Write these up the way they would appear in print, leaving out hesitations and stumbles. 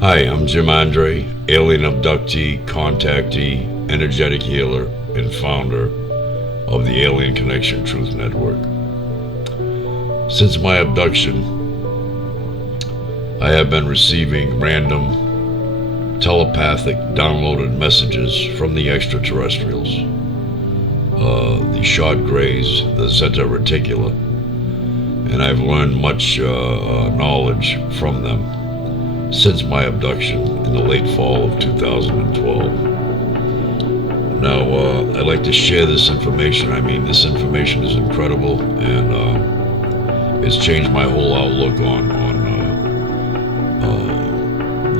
Hi, I'm Jim Andre, alien abductee, contactee, energetic healer, and founder of the Alien Connection Truth Network. Since my abduction, I have been receiving random telepathic downloaded messages from the extraterrestrials, the short grays, the Zeta Reticula, and I've learned much knowledge from them since my abduction in the late fall of 2012. Now, I'd like to share this information. I mean, this information is incredible, and it's changed my whole outlook on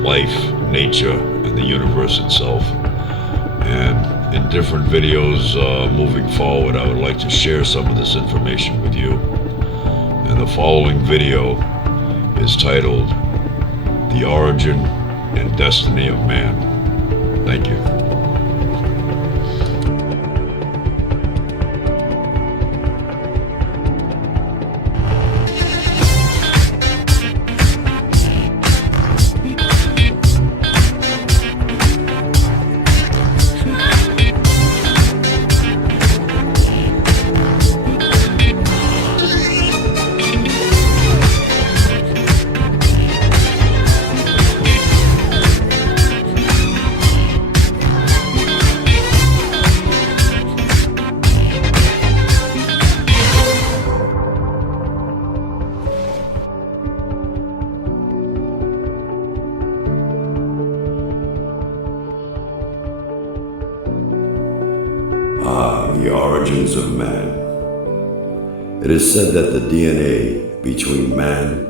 life, nature, and the universe itself. And in different videos moving forward, I would like to share some of this information with you. And the following video is titled The Origin and Destiny of Man. Thank you. The origins of man. It is said that the DNA between man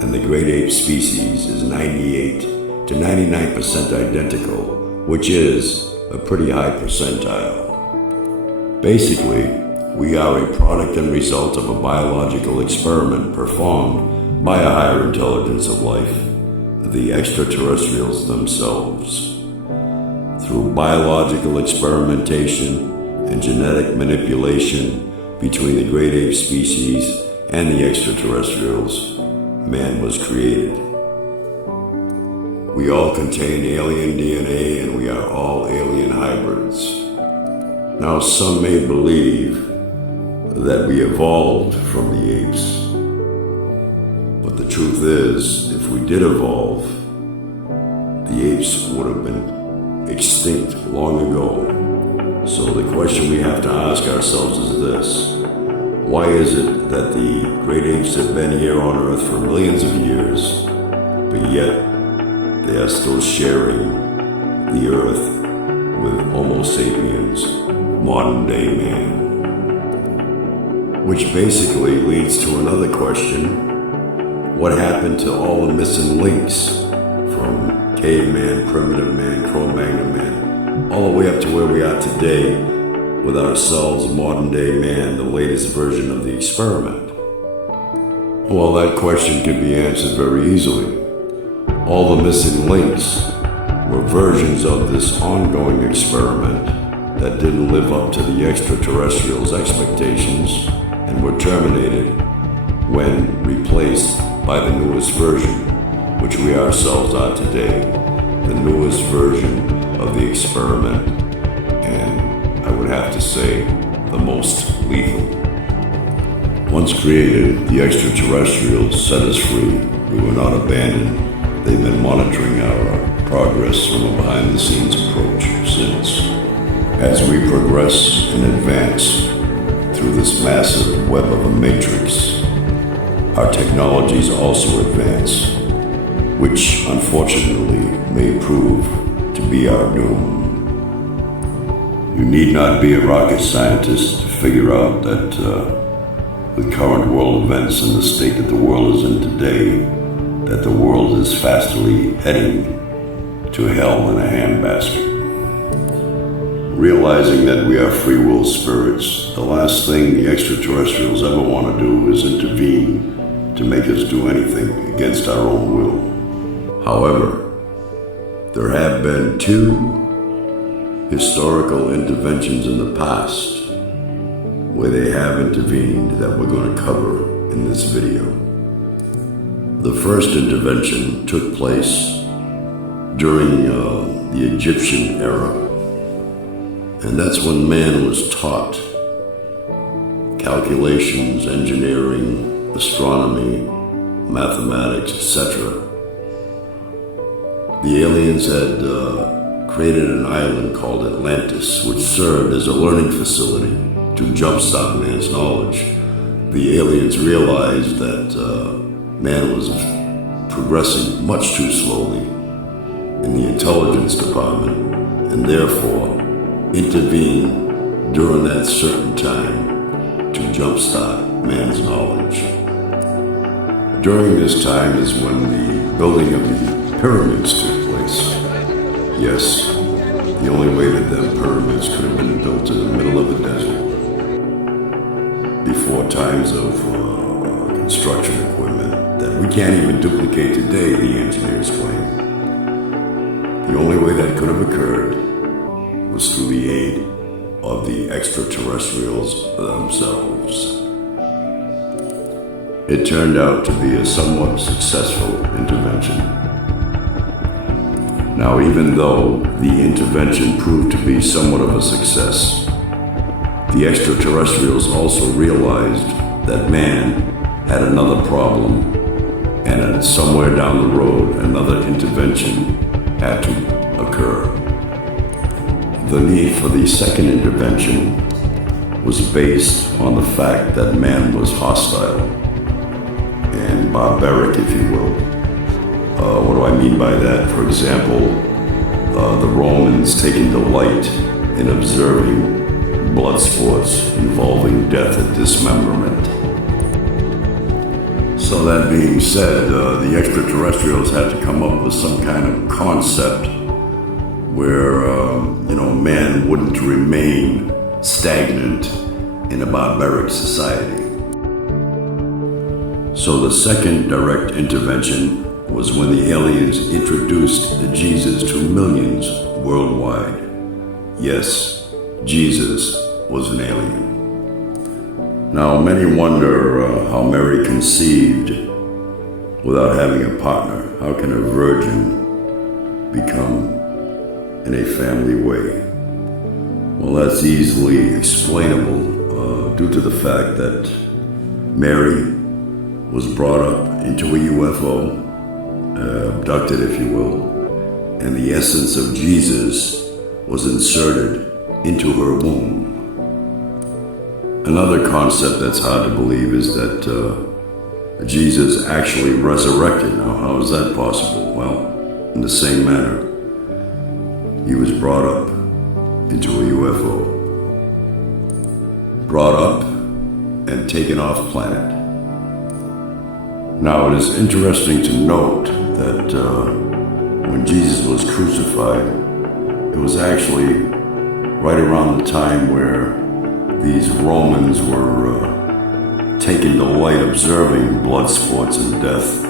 and the great ape species is 98 to 99% identical, which is a pretty high percentile. Basically, we are a product and result of a biological experiment performed by a higher intelligence of life, the extraterrestrials themselves. Through biological experimentation and genetic manipulation between the great ape species and the extraterrestrials, man was created. We all contain alien DNA and we are all alien hybrids. Now, some may believe that we evolved from the apes, but the truth is, if we did evolve, the apes would have been extinct long ago. So the question we have to ask ourselves is this: why is it that the great apes have been here on Earth for millions of years, but yet they are still sharing the Earth with Homo sapiens, modern day man? Which basically leads to another question: what happened to all the missing links from caveman, primitive man, Cro-Magnon man, all the way up to where we are today with ourselves, modern day man, the latest version of the experiment? Well, that question can be answered very easily. All the missing links were versions of this ongoing experiment that didn't live up to the extraterrestrials' expectations and were terminated when replaced by the newest version, which we ourselves are today, the newest version of the experiment, and I would have to say the most lethal. Once created, the extraterrestrials set us free. We were not abandoned. They've been monitoring our progress from a behind-the-scenes approach since. As we progress and advance through this massive web of a matrix, our technologies also advance, which unfortunately may prove to be our doom. You need not be a rocket scientist to figure out that with current world events and the state that the world is in today, that the world is fastly heading to hell in a handbasket. Realizing that we are free will spirits, the last thing the extraterrestrials ever want to do is intervene to make us do anything against our own will. However, there have been two historical interventions in the past where they have intervened that we're going to cover in this video. The first intervention took place during the Egyptian era. And that's when man was taught calculations, engineering, astronomy, mathematics, etc. The aliens had created an island called Atlantis, which served as a learning facility to jumpstart man's knowledge. The aliens realized that man was progressing much too slowly in the intelligence department, and therefore intervened during that certain time to jumpstart man's knowledge. During this time is when the building of the pyramids took place. Yes, the only way that them pyramids could have been built in the middle of the desert before times of construction equipment that we can't even duplicate today, the engineers claim. The only way that could have occurred was through the aid of the extraterrestrials themselves. It turned out to be a somewhat successful intervention. Now, even though the intervention proved to be somewhat of a success, the extraterrestrials also realized that man had another problem, and that somewhere down the road, another intervention had to occur. The need for the second intervention was based on the fact that man was hostile and barbaric, if you will. What do I mean by that? For example, the Romans taking delight in observing blood sports involving death and dismemberment. So that being said, the extraterrestrials had to come up with some kind of concept where, man wouldn't remain stagnant in a barbaric society. So the second direct intervention was when the aliens introduced Jesus to millions worldwide. Yes, Jesus was an alien. Now, many wonder how Mary conceived without having a partner. How can a virgin become in a family way? Well, that's easily explainable due to the fact that Mary was brought up into a UFO, abducted, if you will, and the essence of Jesus was inserted into her womb. Another concept that's hard to believe is that Jesus actually resurrected. Now, how is that possible? Well, in the same manner, he was brought up into a UFO, brought up and taken off planet. Now, it is interesting to note that when Jesus was crucified, it was actually right around the time where these Romans were taking delight observing blood sports and death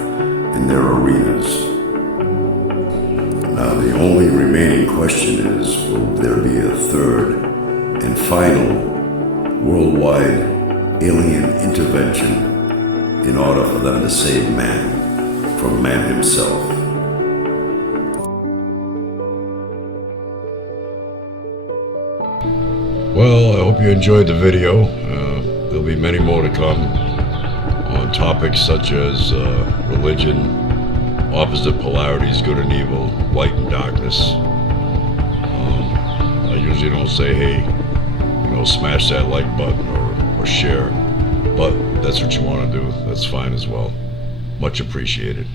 in their arenas. Now, the only remaining question is, will there be a third and final worldwide alien intervention in order for them to save man from man himself? Well, I hope you enjoyed the video. There'll be many more to come on topics such as religion, opposite polarities, good and evil, light and darkness. I usually don't say, hey, smash that like button or share, but that's what you want to do. That's fine as well. Much appreciated.